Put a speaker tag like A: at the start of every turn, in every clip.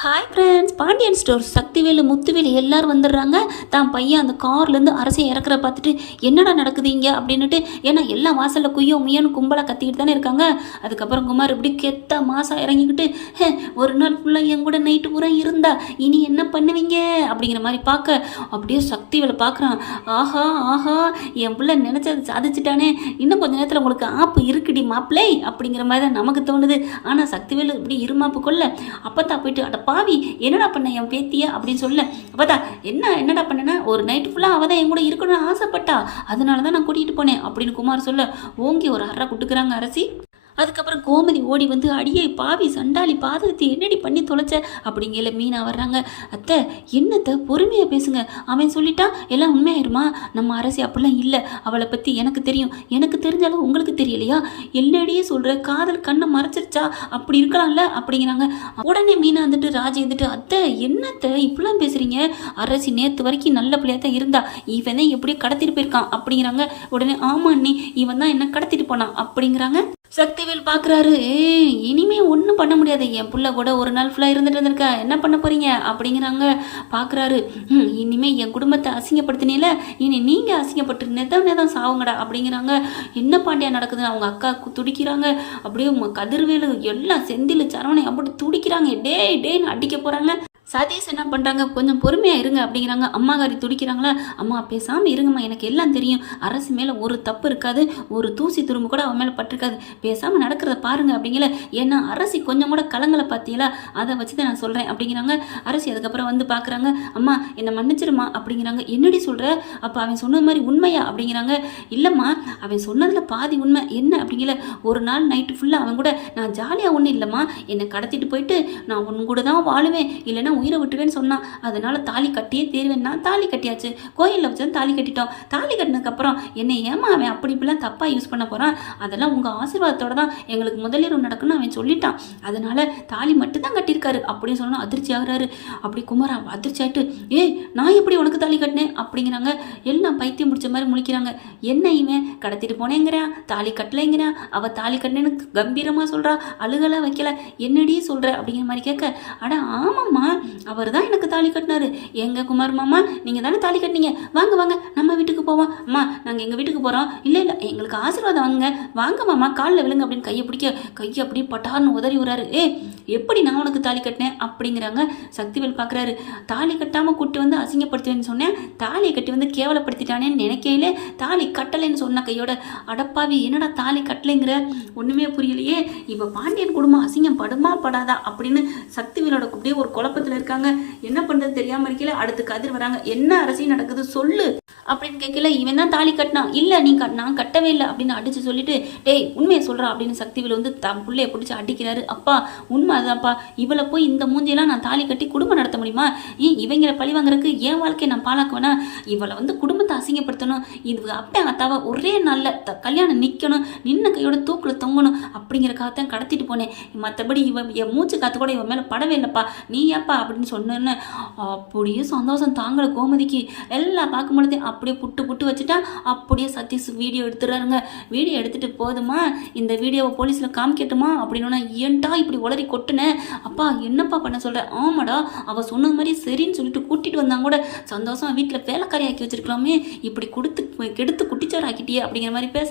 A: Hi friends Pandian store Sakthivelu Muthuvelu எல்லோரும் வந்துடுறாங்க. தான் பையன் அந்த கார்லேருந்து அரசை இறக்குற பார்த்துட்டு என்னடா நடக்குது இங்கே? அப்படின்னுட்டு ஏன்னா எல்லா வாசலில் குய்யோ முய்யோன்னு கும்பலாக கத்திக்கிட்டு தானே இருக்காங்க. அதுக்கப்புறம் குமார் இப்படி கெத்த மாதம் இறங்கிக்கிட்டு "ஹே, ஒரு நாள் ஃபுல்லாக என் கூட நைட்டு பூரா இருந்தா இனி என்ன பண்ணுவீங்க? அப்படிங்கிற மாதிரி பார்க்க அப்படியே சக்திவேலு பார்க்குறான். ஆஹா ஆஹா என் பிள்ளை நினச்சது சாதிச்சிட்டானே. இன்னும் கொஞ்சம் நேரத்தில் உங்களுக்கு ஆப்பு இருக்குடி மாப்பிள்ளை? அப்படிங்கிற மாதிரி தான் நமக்கு தோணுது. ஆனால் சக்திவேலு இப்படி இருமாப்பு கொள்ள அப்போ தான் போயிட்டு அட பாவி என்னடா பண்ண என் பேத்திய அப்படின்னு சொல்ல. அப்பதா என்ன என்னடா பண்ணனா ஒரு நைட்டு ஃபுல்லாக அவள் தான் என் கூட இருக்கணும்னு ஆசைப்பட்டா. அதனால தான் நான் கூட்டிகிட்டு போனேன் அப்படின்னு குமார் சொல்ல. ஓங்கி ஒரு அரை கொடுக்குறாங்க அரசி. அதுக்கப்புறம் கோமதி ஓடி வந்து அடியே பாவி சண்டாளி பாதகத்தை என்னடி பண்ணி தொலைச்ச? அப்படிங்கல மீனா வர்றாங்க. அத்தை என்னத்தை பொறுமையாக பேசுங்க. அவன் சொல்லிட்டா எல்லாம் உண்மையாயிருமா? நம்ம அரசி அப்படிலாம் இல்லை. அவளை பற்றி எனக்கு தெரியும். எனக்கு தெரிஞ்சாலும் உங்களுக்கு தெரியலையா? என்னடியே சொல்கிற காதல் கண்ணை மறைச்சிருச்சா? அப்படி இருக்கலாம்ல? அப்படிங்கிறாங்க. உடனே மீனா வந்துட்டு ராஜி வந்துட்டு அத்தை என்னத்தை இப்படிலாம் பேசுகிறீங்க அரசி நேற்று வரைக்கும் நல்ல பிள்ளையா தான் இருந்தா. இவன் தான் எப்படியோ கடத்திட்டு போயிருக்கான். அப்படிங்கிறாங்க. உடனே ஆமா அண்ணி இவன் தான் என்ன கடத்திட்டு போனான். அப்படிங்கிறாங்க. சக்திவேல் பார்க்குறாரு இனிமே ஒன்றும் பண்ண முடியாது. என் பிள்ளை கூட ஒரு நாள் ஃபுல்லாக இருந்துட்டு இருந்திருக்கா என்ன பண்ண போறீங்க? அப்படிங்கிறாங்க. பார்க்குறாரு ம் இனிமே என் குடும்பத்தை அசிங்கப்படுத்தினில இனி நீங்கள் அசிங்கப்பட்டு நெதம் நெதம் சாவுங்கடா. அப்படிங்கிறாங்க. என்ன பாண்டியா நடக்குதுன்னு அவங்க அக்கா துடிக்கிறாங்க. அப்படியே கதிர்வேலு எல்லாம் செந்தில் சரவணை அப்படி துடிக்கிறாங்க. டேய் டேன்னு அடிக்க போகிறாங்க சதீஷ் என்ன பண்ணுறாங்க கொஞ்சம் பொறுமையாக இருங்க அப்படிங்கிறாங்க. அம்மாகாரி துடிக்கிறாங்களா? அம்மா பேசாமல் இருங்கம்மா. எனக்கு எல்லாம் தெரியும். அரசு மேலே ஒரு தப்பு இருக்காது. ஒரு தூசி துரும்பு கூட அவன் மேலே பட்டிருக்காது. பேசாமல் நடக்கிறத பாருங்க அப்படிங்கல. ஏன்னா அரசி கொஞ்சம் கூட கலங்களை பார்த்தீங்களா அதை வச்சு தான் நான் சொல்கிறேன் அப்படிங்கிறாங்க. அரசி அதுக்கப்புறம் வந்து பார்க்குறாங்க அம்மா என்னை மன்னிச்சிருமா அப்படிங்கிறாங்க. என்னடி சொல்கிற அப்போ அவன் சொன்னது மாதிரி உண்மையா அப்படிங்கிறாங்க. இல்லைம்மா அவன் சொன்னதில் பாதி உண்மை. என்ன அப்படிங்கல? ஒரு நாள் நைட்டு ஃபுல்லாக அவன் கூட நான் ஜாலியாக ஒன்றும் இல்லைம்மா. என்னை கடத்திட்டு போயிட்டு நான் உன் கூட தான் வாழுவேன். இல்லைன்னா உயிரை விட்டுவேன்னு சொன்னான் அதனால தாலி கட்டியே தேர்வேன்னா தாலி கட்டியாச்சு. கோயிலில் வச்சு தாலி கட்டிட்டோம். தாலி கட்டினதுக்கப்புறம் என்னை ஏமா அவன் அப்படி இப்படிலாம் தப்பாக யூஸ் பண்ண போகிறான் அதெல்லாம் உங்கள் ஆசீர்வாதத்தோட தான் எங்களுக்கு முதலீடு நடக்குன்னு அவன் சொல்லிட்டான். அதனால தாலி மட்டும்தான் கட்டியிருக்காரு அப்படின்னு சொன்னால் அதிர்ச்சி ஆகிறாரு. அப்படி குமாரா அதிர்ச்சி ஆகிட்டு ஏய் நான் எப்படி உனக்கு தாலி கட்டினேன்? அப்படிங்கிறாங்க. எல்லாம் பைத்தியம் முடிச்ச மாதிரி முழிக்கிறாங்க. என்ன இவன்? கடத்திட்டு போனேங்கிறான். தாலி கட்டலைங்கிறான். அவள் தாலி கட்டினேன்னு கம்பீரமாக சொல்கிறா அழுகலாம் வைக்கல. என்னடி சொல்கிற அப்படிங்கிற மாதிரி கேட்க அட ஆமாம்மா. அவர் தான் எனக்கு தாலி கட்டினாரு. எங்க குமார் மாமா நீங்கள் தானே தாலி கட்டினீங்க. வாங்க வாங்க நம்ம வீட்டுக்கு போவோம். அம்மா நாங்கள் எங்கள் வீட்டுக்கு போகிறோம் இல்லை இல்லை எங்களுக்கு ஆசீர்வாதம் வாங்குங்க. வாங்க மாமா காலில் விழுங்க அப்படின்னு கையை பிடிக்க கையை அப்படி பட்டார்னு உதறி விடுறாரு. ஏ எப்படி நான் உனக்கு தாலி கட்டினேன்? அப்படிங்கிறாங்க. சக்திவேல் பார்க்குறாரு தாலி கட்டாமல் கூட்டு வந்து அசிங்கப்படுத்துவேன்னு சொன்னேன். தாலியை கட்டி வந்து கேவலப்படுத்திட்டானேன்னு நினைக்கையிலே தாலி கட்டலைன்னு சொன்ன கையோட அடப்பாவி என்னடா தாலி கட்டலைங்கிற? ஒன்றுமே புரியலையே. இப்போ பாண்டியன் குடும்பம் அசிங்கம் படுமா படாதா? அப்படின்னு சக்திவேலோட அப்படியே ஒரு குழப்பத்தில் இருக்காங்க. என்ன பண்ணுறது தெரியாமல் இருக்கல அடுத்து கதிர் வராங்க. என்ன அரசியல் நடக்குது? சொல்லு. அப்படின்னு கேட்கல இவன் தான் தாலி கட்டினான். இல்லை நீ கட் நான் கட்டவே இல்லை. அப்படின்னு அடிச்சு சொல்லிட்டு டேய் உண்மையை சொல்கிறா அப்படின்னு சக்திவேல் வந்து தன் பிள்ளைய பிடிச்சி அடிக்கிறாரு. அப்பா உண்மை அதுதான்ப்பா. இவளை போய் இந்த மூஞ்சியெல்லாம் நான் தாலி கட்டி குடும்பம் நடத்த முடியுமா? ஏன் இவங்களை பழி வாங்குறதுக்கு என் வாழ்க்கையை நான் பாலாக்குவேனா இவளை வந்து குடும்பத்தை அசிங்கப்படுத்தணும். இது அப்பா அத்தாவை ஒரே நாளில் த கல்யாணம் நிற்கணும் நின்ன கையோட தூக்கில் தொங்கணும். அப்படிங்கிறக்காகத்தான் கடத்திட்டு போனேன். மற்றபடி இவன் என் மூச்சு காத்து கூட இவன் மேலே படவே இல்லைப்பா. நீ ஏப்பா அப்படின்னு சொன்னேன்னு அப்படியே சந்தோஷம் தாங்கலை கோமதிக்கு. எல்லாம் பார்க்கும்பொழுதே அப்படியே புட்டு புட்டு வச்சுட்டா அப்படியே சதீஷ் வீடியோ எடுத்துடுறாருங்க. வீடியோ எடுத்துட்டு போதுமா? இந்த வீடியோவை போலீஸில் காமிக்கட்டுமா? அப்படின்னா ஏன்டா இப்படி உளறி கொட்டுனேன் அப்பா என்னப்பா பண்ண சொல்கிறேன் ஆமாடா அவள் சொன்னது மாதிரி சரின்னு சொல்லிட்டு கூட்டிட்டு வந்தாங்க கூட. சந்தோஷம் வீட்டில் வேலைக்காரி ஆக்கி வச்சிருக்கலாமே. இப்படி கொடுத்து கெடுத்து குட்டிச்சார் ஆக்கிட்டியே அப்படிங்கிற மாதிரி பேச.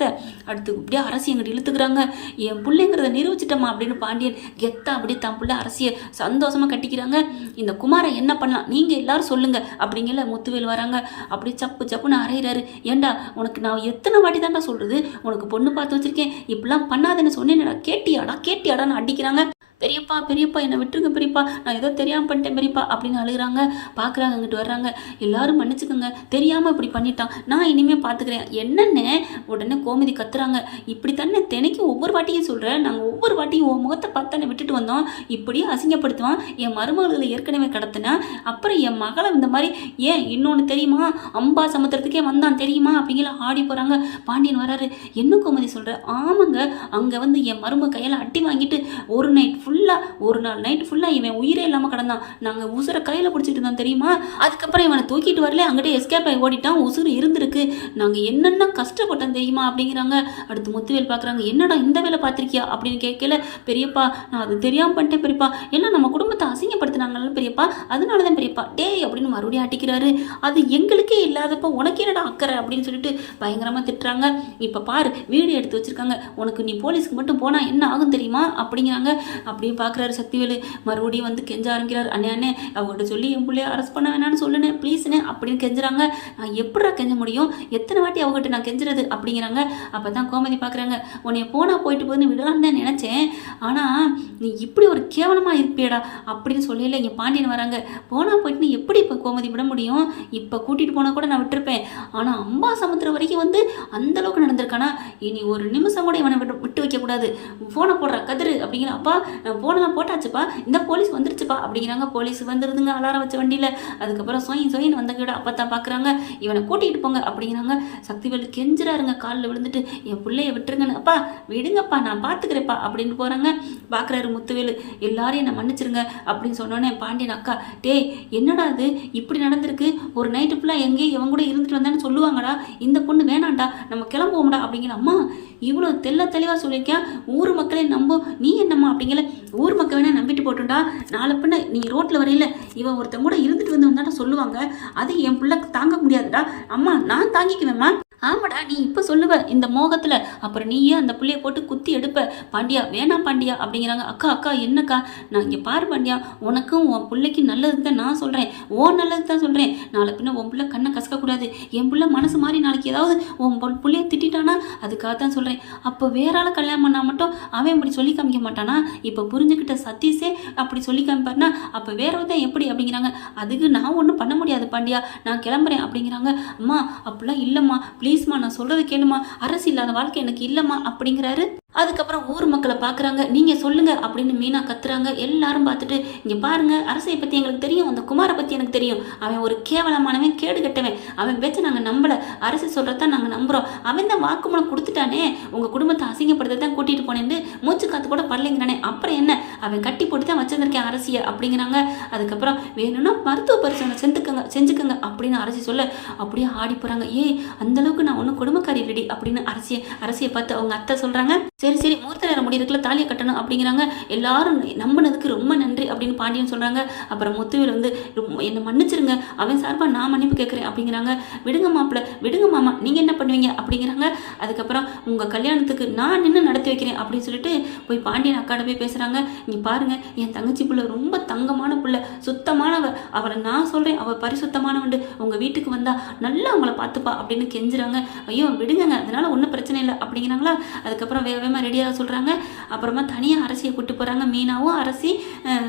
A: அடுத்து அப்படியே அரசி எங்கிட்ட இழுத்துக்கிறாங்க. என் பிள்ளைங்கிறத நிரூபிச்சிட்டமா அப்படின்னு பாண்டியன் கெத்தா அப்படியே தன் பிள்ளை அரசியை சந்தோஷமாக கட்டிக்கிறாங்க. இந்த குமாரை என்ன பண்ணலாம்? நீங்கள் எல்லாரும் சொல்லுங்கள் அப்படிங்கல முத்துவேல் வராங்க. அப்படியே சப்பு சப்புன்னு அரைகிறாரு ஏண்டா உனக்கு நான் எத்தனை வாட்டி தான்டா சொல்றது? உனக்கு பொண்ணு பார்த்து வச்சிருக்கேன். இப்படிலாம் பண்ணாதேன்னு சொன்னேன்டா கேட்டியாடா கேட்டியாடான்னு அடிக்கிறாங்க. பெரியப்பா பெரியப்பா என்னை விட்டுருங்க பெரியப்பா. நான் ஏதோ தெரியாமல் பண்ணிட்டேன் பெரியப்பா அப்படின்னு அழுகுறாங்க. பார்க்குறாங்க அங்கிட்டு வர்றாங்க. எல்லாரும் மன்னிச்சுக்கோங்க. தெரியாமல் இப்படி பண்ணிட்டான். நான் இனிமேல் பார்த்துக்கிறேன் என்னென்ன உடனே கோமதி கத்துறாங்க. இப்படி தானே தினைக்கும் ஒவ்வொரு வாட்டியும் சொல்கிறேன் நாங்கள் ஒவ்வொரு வாட்டியும் உன் முகத்தை பார்த்தானே விட்டுட்டு வந்தோம். இப்படியே அசிங்கப்படுத்துவான். என் மருமகளை ஏற்கனவே கடத்தினேன் அப்புறம் என் மகளை இந்த மாதிரி ஏன் இன்னொன்று தெரியுமா? அம்பா சமுத்திரத்துக்கே வந்தான் தெரியுமா? அப்படிங்கிற ஆடி போகிறாங்க பாண்டியன் வராரு. என்ன கோமதி சொல்கிற ஆமாங்க. அங்கே வந்து என் மருமக கையில் அட்டி வாங்கிட்டு ஒரு நைட் ஃபுல்லாக ஒரு நாள் நைட் ஃபுல்லாக இவன் உயிரே இல்லாமல் கிடந்தான். நாங்கள் உசுரை கையில் பிடிச்சிட்டு இருந்தோம் தெரியுமா? அதுக்கப்புறம் இவனை தூக்கிட்டு வரல அங்கிட்டே எஸ்கேப் ஆகி ஓடிட்டான் உசுறு இருந்திருக்கு. நாங்கள் என்னென்ன கஷ்டப்பட்டோம் தெரியுமா அப்படிங்கிறாங்க. அடுத்து முத்துவேல் பார்க்குறாங்க என்னடா இந்த வேலை பார்த்துருக்கியா? அப்படின்னு கேட்கல. பெரியப்பா நான் அது தெரியாமல் பண்ணிட்டேன் பெரியப்பா. ஏன்னா நம்ம குடும்பத்தை அசிங்கப்படுத்தினாங்கல்ல பெரியப்பா. அதனால தான் பெரியப்பா டேய் அப்படின்னு மறுபடியும் அட்டிக்கிறாரு அது எங்களுக்கே இல்லாதப்போ உனக்கு என்னடா அக்கறை? அப்படின்னு சொல்லிட்டு பயங்கரமாக திட்டுறாங்க. இப்போ பாரு வீடு எடுத்து வச்சிருக்காங்க. உனக்கு நீ போலீஸ்க்கு மட்டும் போனால் என்ன ஆகும் தெரியுமா? அப்படிங்கிறாங்க. அப்படியே பார்க்குறாரு சக்திவேலு. மறுபடியும் வந்து கெஞ்ச ஆரம்பிக்கிறார் அண்ணே அண்ணே அவங்கள்ட்ட சொல்லி என் பிள்ளைய அரெஸ்ட் பண்ண வேணாம்னு சொல்லுனே ப்ளீஸ்ண்ணே அப்படின்னு கெஞ்சுறாங்க. நான் எப்படிடா கெஞ்ச முடியும்? எத்தனை வாட்டி அவங்ககிட்ட நான் கெஞ்சுறது? அப்படிங்கிறாங்க. அப்போ தான் கோமதி பார்க்குறாங்க. உன்னைய போனால் போயிட்டு போகுதுன்னு விடலான்னு தான் நினச்சேன். ஆனால் நீ இப்படி ஒரு கேவலமாக இருப்பியடா அப்படின்னு சொல்லல இங்கே பாண்டியன் வராங்க. போனால் போயிட்டு நீ எப்படி இப்போ கோமதி விட முடியும்? இப்போ கூட்டிகிட்டு போனால் கூட நான் விட்டுருப்பேன். ஆனால் அம்பா சமுத்திரம் வரைக்கும் வந்து அந்த அளவுக்கு நடந்திருக்கானா? இனி ஒரு நிமிஷம் கூட இவனை விட்டு விட்டு வைக்கக்கூடாது ஃபோனை போடுறா கதிரு அப்படிங்கிற அப்பா போனலாம் போட்டாச்சுப்பா. இந்த போலீஸ் வந்துருச்சுப்பா. அப்படிங்கிறாங்க. போலீஸ் வந்துருதுங்க. அலாரம் வச்ச வண்டியில். அதுக்கப்புறம் சொயின் சொயின் வந்தங்கிட்ட அப்பா தான் பார்க்குறாங்க இவனை கூட்டிகிட்டு போங்க அப்படிங்கிறாங்க. சக்திவேல் கெஞ்சுறாருங்க. காலில் விழுந்துட்டு என் பிள்ளைய விட்டுருங்கன்னு. அப்பா விடுங்கப்பா. நான் பார்த்துக்கிறேப்பா அப்படின்னு போகிறாங்க பார்க்குறாரு முத்துவேலு. எல்லாரையும் என்னை மன்னிச்சிருங்க. அப்படின்னு சொன்னோன்னே பாண்டியன் அக்கா டேய் என்னடா இது? இப்படி நடந்திருக்கு. ஒரு நைட்டு ஃபுல்லாக எங்கேயும் இவன் கூட இருந்துட்டு வந்தேன்னு சொல்லுவாங்கடா. இந்த பொண்ணு வேணாண்டா. நம்ம கிளம்புவோம்டா. அப்படிங்கிற அம்மா இவ்வளோ தெள்ள தெளிவாக சொல்லியிருக்கேன் ஊர் மக்களே நம்பும் நீ என்னம்மா அப்படிங்கிற ஊர் மக்கள் வேணால் நம்பிட்டு போட்டுண்டா. நாலு பின்ன நீ ரோட்டில் வரையில இவன் ஒருத்தன் கூட இருந்துட்டு வந்து வந்தாட்டா சொல்லுவாங்க. அது என் பிள்ளை தாங்க முடியாதுடா. அம்மா நான் தாங்கிக்குவேம்மா. ஆமாடா நீ இப்போ சொல்லுவ இந்த மோகத்தில். அப்புறம் நீயே அந்த புள்ளைய போட்டு குத்தி எடுப்ப. பாண்டியா வேணாம் பாண்டியா அப்படிங்கிறாங்க. அக்கா அக்கா என்னக்கா? நான் இங்கே பாரு பாண்டியா உனக்கும் உன் பிள்ளைக்கு நல்லது தான் நான் சொல்கிறேன் ஓ நல்லது தான் சொல்கிறேன் நாளை பின்ன உன் பிள்ளை கண்ணை கசக்கக்கூடாது. என் பிள்ளை மனசு மாதிரி நாளைக்கு ஏதாவது உன் பிள்ளைய திட்டானா அதுக்காக தான் சொல்கிறேன் அப்போ வேற ஆளை கல்யாணம் பண்ணால் மட்டும் அவன் இப்படி சொல்லி காமிக்க மாட்டானா? இப்போ புரிஞ்சுக்கிட்ட சதீஷே அப்படி சொல்லி காமிப்பார்னா அப்போ வேற ஒருத்தன் எப்படி அப்படிங்கிறாங்க. அதுக்கு நான் ஒன்றும் பண்ண முடியாது பாண்டியா. நான் கிளம்புறேன் அப்படிங்கிறாங்க. அம்மா அப்படிலாம் இல்லைம்மா. ப்ளீஸ்மா நான் சொல்கிறது கேளுமா? அரசு இல்லாத வாழ்க்கை எனக்கு இல்லைம்மா அப்படிங்கிறாரு. அதுக்கப்புறம் ஊர் மக்களை பார்க்குறாங்க. நீங்கள் சொல்லுங்கள் அப்படின்னு மீனா கத்துறாங்க. எல்லாரும் பார்த்துட்டு இங்கே பாருங்க அரசை பற்றி எங்களுக்கு தெரியும் அந்த குமாரை பற்றி எனக்கு தெரியும். அவன் ஒரு கேவலமானவன் கேடு கட்டவன். அவன் பேச்சு நாங்கள் நம்பலை. அரசு சொல்கிறதான் நாங்கள் நம்புகிறோம் அவன் தான் வாக்குமூலம் கொடுத்துட்டானே. உங்கள் குடும்பத்தை அசிங்கப்படுத்த தான் கூட்டிகிட்டு போனேன்னு மூச்சு காத்து கூட பரலைங்கிறானே அப்புறம் என்ன? அவன் கட்டி போட்டு தான் வச்சிருந்திருக்கேன் அரசியை அப்படிங்கிறாங்க. அதுக்கப்புறம் வேணும்னா மருத்துவ பரிசோதனை செஞ்சுக்கோங்க செஞ்சுக்கோங்க அப்படின்னு அரசி சொல்ல அப்படியே ஆடி போகிறாங்க ஏய் அந்தளவுக்கு நான் ஒன்றும் குடும்பக்காரி ரெடி அப்படின்னு அரசியை அரசியை பார்த்து அவங்க அத்தை சொல்கிறாங்க சரி சரி மூர்த்த நேரம் முடியிருக்குள்ள தாலியை கட்டணும் அப்படிங்கிறாங்க. எல்லாரும் நம்பினதுக்கு ரொம்ப நன்றி அப்படின்னு பாண்டியன் சொல்கிறாங்க அப்புறம் முத்துவேல் வந்து ரொம்ப- என்னை மன்னிச்சிருங்க. அவன் சார்பாக நான் மன்னிப்பு கேட்குறேன் அப்படிங்கிறாங்க. விடுங்க மாப்பிள்ள விடுங்க மாமா. நீங்கள் என்ன பண்ணுவீங்க? அப்படிங்கிறாங்க. அதுக்கப்புறம் உங்கள் கல்யாணத்துக்கு நான் நின்று நடத்தி வைக்கிறேன் அப்படின்னு சொல்லிட்டு போய் பாண்டியன் அக்காட போய் பேசுகிறாங்க இங்கே பாருங்கள் என் தங்கச்சி பிள்ளை ரொம்ப தங்கமான பிள்ளை. சுத்தமானவ. அவளை நான் சொல்கிறேன் அவள் பரிசுத்தமானவண்டு. உங்கள் வீட்டுக்கு வந்தால் நல்லா அவங்கள பார்த்துப்பா அப்படின்னு கெஞ்சுறாங்க. ஐயோ விடுங்கங்க. அதனால் ஒன்றும் பிரச்சனை இல்லை அப்படிங்கிறாங்களா. அதுக்கப்புறம் வேக வேகமாக ரெடியாக சொல்கிறாங்க அப்புறமா தனியாக அரசியை கூப்பிட்டு போகிறாங்க மீனாவும் அரசி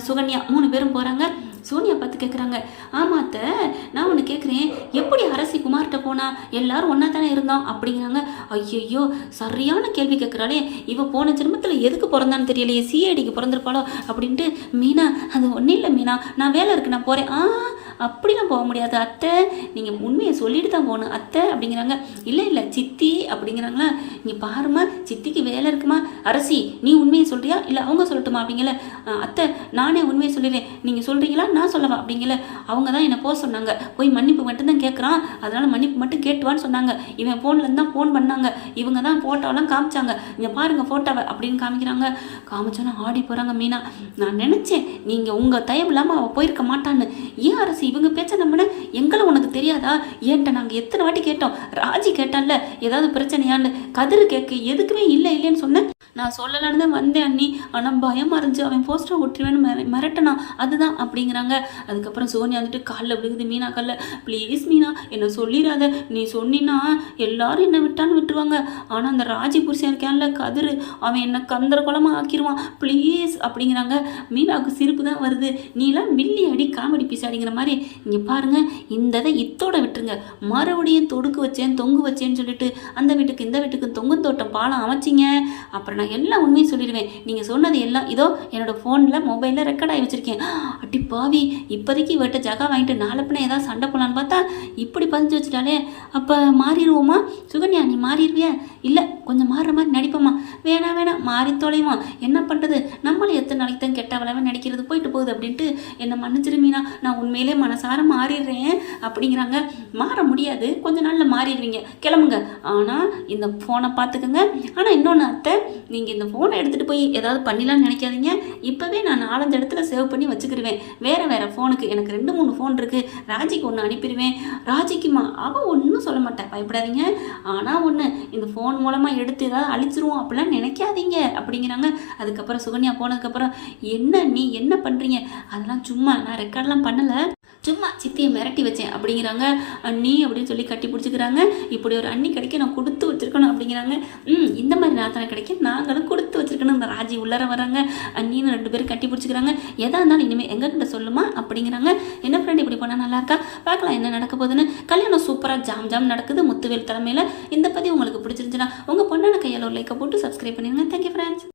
A: சுகன்யா மூணு பேரும் போகிறாங்க சோனியா பார்த்து கேட்குறாங்க ஆமாத்த நான் ஒன்று கேட்குறேன் எப்படி அரசி குமார்கிட்ட போனா எல்லாரும் ஒன்றா தானே இருந்தோம்? அப்படிங்கிறாங்க. ஐயையோ சரியான கேள்வி கேட்குறாளே இவ போன ஜென்மத்தில் எதுக்கு பிறந்தான்னு தெரியலையே. சிஐடிக்கு பிறந்திருப்பாளோ அப்படின்ட்டு மீனா அது ஒன்றும் இல்லை மீனா. நான் வேலை இருக்கு நான் போகிறேன் ஆ அப்படிலாம் போக முடியாது. அத்தை நீங்கள் உண்மையை சொல்லிட்டு தான் போகணும். அத்தை அப்படிங்கிறாங்க. இல்லை இல்லை சித்தி அப்படிங்கிறாங்களா? இங்கே பாருமா சித்திக்கு வேலை இருக்குமா? அரசி நீ உண்மையை சொல்கிறியா இல்லை அவங்க சொல்லட்டுமா? அப்படிங்கல. அத்தை நானே உண்மையை சொல்லிடுறேன். நீங்கள் சொல்கிறீங்களா நான் சொல்லவா? அப்படிங்கல. அவங்க தான் என்னை போக சொன்னாங்க. போய் மன்னிப்பு மட்டும்தான் கேட்குறான் அதனால் மன்னிப்பு மட்டும் கேட்டுவான்னு சொன்னாங்க. இவன் ஃபோன்லேருந்து தான் ஃபோன் பண்ணாங்க. இவங்க தான் ஃபோட்டோலாம் காமிச்சாங்க. இங்கே பாருங்க ஃபோட்டோவை அப்படின்னு காமிக்கிறாங்க. காமிச்சோன்னா ஆடி போகிறாங்க மீனா. நான் நினச்சேன் நீங்கள் உங்கள் தயவு இல்லாமல் அவள் போயிருக்க மாட்டான்னு. ஏன் அரசு இவங்க பேச்ச நம்பின? எங்களை உனக்கு தெரியாதா? ஏன்ட்ட நாங்கள் எத்தனை வாட்டி கேட்டோம். ராஜி கேட்டான்ல ஏதாவது பிரச்சனையான்னு. கதிர் கேட்க எதுக்குமே இல்லை இல்லைன்னு சொன்னேன் நான் சொல்லலான்னு தான் வந்தேன் அண்ணி. ஆனால் பயமாக இருந்துச்சு அவன் போஸ்டர் ஒட்டுவேன்னு மிர மிரட்டினான் அதுதான் அப்படிங்கிறாங்க. அதுக்கப்புறம் சோனியா வந்துட்டு காலில் விழுகுது மீனா காலில். ப்ளீஸ் மீனா என்னை சொல்லிடாத நீ சொன்னினா எல்லாரும் என்னை விட்டான்னு விட்டுருவாங்க. ஆனால் அந்த ராஜி புருஷன் இருக்கான்ல கதிர். அவன் என்னை கந்தர குளமாக ஆக்கிடுவான் ப்ளீஸ் அப்படிங்கிறாங்க. மீனாவுக்கு சிரிப்பு தான் வருது. நீலாம் மில்லி அடி காமெடி பீஸ் அடிங்கிற மாதிரி. இங்கே பாருங்கள் இந்த இதை இத்தோட விட்டுருங்க. மறுபடியும் தொடுக்கு வச்சேன் தொங்கு வச்சேன்னு சொல்லிட்டு அந்த வீட்டுக்கு இந்த வீட்டுக்கு தொங்கு தோட்டம் பாலம் அமைச்சிங்க. அப்புறம் நான் எல்லாம் உண்மையும் சொல்லிடுவேன். நீங்கள் சொன்னது எல்லாம் இதோ என்னோடய ஃபோனில் மொபைலில் ரெக்கார்ட் ஆகி வச்சிருக்கேன். அட்டி பாவி இப்போதைக்கு இவர்கிட்ட ஜகா வாங்கிட்டு நாளை ஏதாவது சண்டை போடலான்னு பார்த்தா இப்படி பதிஞ்சு வச்சுட்டாலே அப்போ மாறிடுவோமா? சுகன்யா நீ மாறிடுவியா? இல்லை கொஞ்சம் மாறுற மாதிரி நடிப்போமா? வேணாம் வேணாம் மாறி தொலைமா என்ன பண்ணுறது நம்மளும் எத்தனை நாளைக்கு தான் கெட்டவளவே நடிக்கிறது போயிட்டு போகுது அப்படின்ட்டு என்னை மன்னிச்சிருமீனா நான் உண்மையிலே மனசார மாறிடுறேன் அப்படிங்கிறாங்க. மாற முடியாது. கொஞ்ச நாளில் மாறிடுவீங்க. கிளம்புங்க. ஆனால் இந்த ஃபோனை பார்த்துக்கோங்க. ஆனால் இன்னொன்று அத்தை நீங்கள் இந்த ஃபோனை எடுத்துகிட்டு போய் ஏதாவது பண்ணிடலாம்னு நினைக்காதீங்க. இப்போவே நான் நாலஞ்சு இடத்துல சேவ் பண்ணி வச்சுக்கிருவேன். வேறு வேறு ஃபோனுக்கு எனக்கு ரெண்டு மூணு ஃபோன் இருக்குது ராஜிக்கு ஒன்று அனுப்பிடுவேன் ராஜிக்குமா அவள் ஒன்றும் சொல்ல மாட்டேன் பயப்படாதீங்க. ஆனால் ஒன்று இந்த ஃபோன் மூலமாக எடுத்து ஏதாவது அழிச்சிருவோம் அப்படிலாம் நினைக்காதீங்க அப்படிங்கிறாங்க. அதுக்கப்புறம் சுகன்யா போனதுக்கப்புறம் என்ன நீ என்ன பண்ணுறீங்க அதெல்லாம் சும்மா நான் ரெக்கார்ட்லாம் பண்ணலை. சும்மா சித்தியை மிரட்டி வச்சேன் அப்படிங்கிறாங்க. அண்ணி அப்படின்னு சொல்லி கட்டி பிடிச்சிக்கிறாங்க. இப்படி ஒரு அண்ணி கிடைக்க நான் கொடுத்து வச்சிருக்கணும் அப்படிங்கிறாங்க. ம் இந்த மாதிரி நாத்தனை கிடைக்க நாங்களும் கொடுத்து வச்சிருக்கணும். இந்த ராஜி உள்ளார வராங்க. அண்ணின்னு ரெண்டு பேரும் கட்டி பிடிச்சிக்கிறாங்க. எதா இருந்தாலும் இனிமேல் எங்ககிட்ட சொல்லுமா அப்படிங்கிறாங்க. என்ன ஃப்ரெண்ட் இப்படி பண்ணால் நல்லா இருக்கா? பார்க்கலாம் என்ன நடக்க போகுதுன்னு. கல்யாணம் சூப்பராக ஜாம் ஜாம் நடக்குது. முத்துவேல் தலைமையில். இந்த பதிவு உங்களுக்கு பிடிச்சிருந்துச்சுன்னா உங்கள் பொண்ணான கையால் ஒரு லைக்கை போட்டு சப்ஸ்கிரைப் பண்ணிடுங்க. Thank you friends